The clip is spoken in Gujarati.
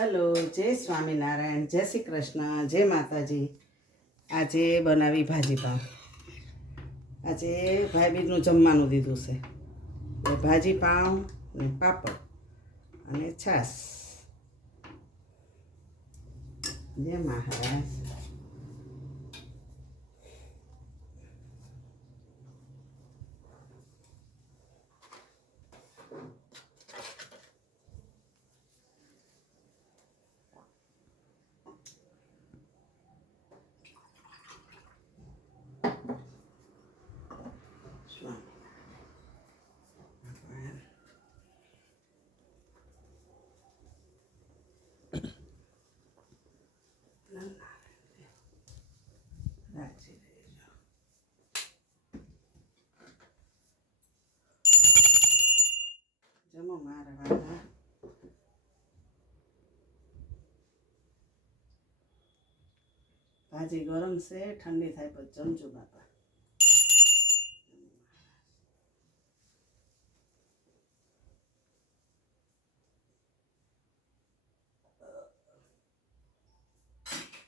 હેલો, જય સ્વામિનારાયણ, જય શ્રી કૃષ્ણ, જય માતાજી. આજે બનાવી ભાજી પાઉં આજે ભાઈ બીજનું જમવાનું દીધું છે. એ ભાજી પાઉં ને પાપડ અને છાશ. જય મહારાજ. જમો મારા વાલા ભાજી ગરમ છે ઠંડી થાય પછી જમજો બાપા.